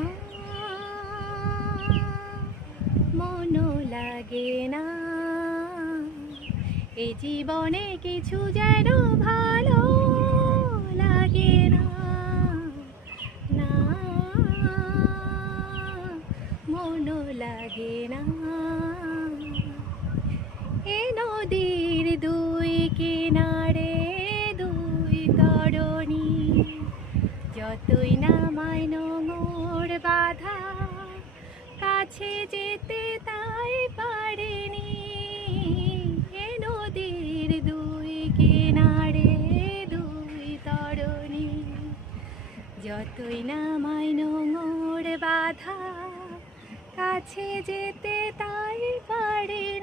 না মনও লাগে না। এ জীবনে কিছু যেন ভালো লাগে না। না, মনও লাগে না। এ নদীর দুই কিনারে দুই তরণী, যতই নামায় নোংর কাছে যেতে তাই পারেনি। এ নদীর দুই কিনারে দুই তরণী। যতই নামাই নোংর বাধা, কাছে যেতে তাই পারেনি।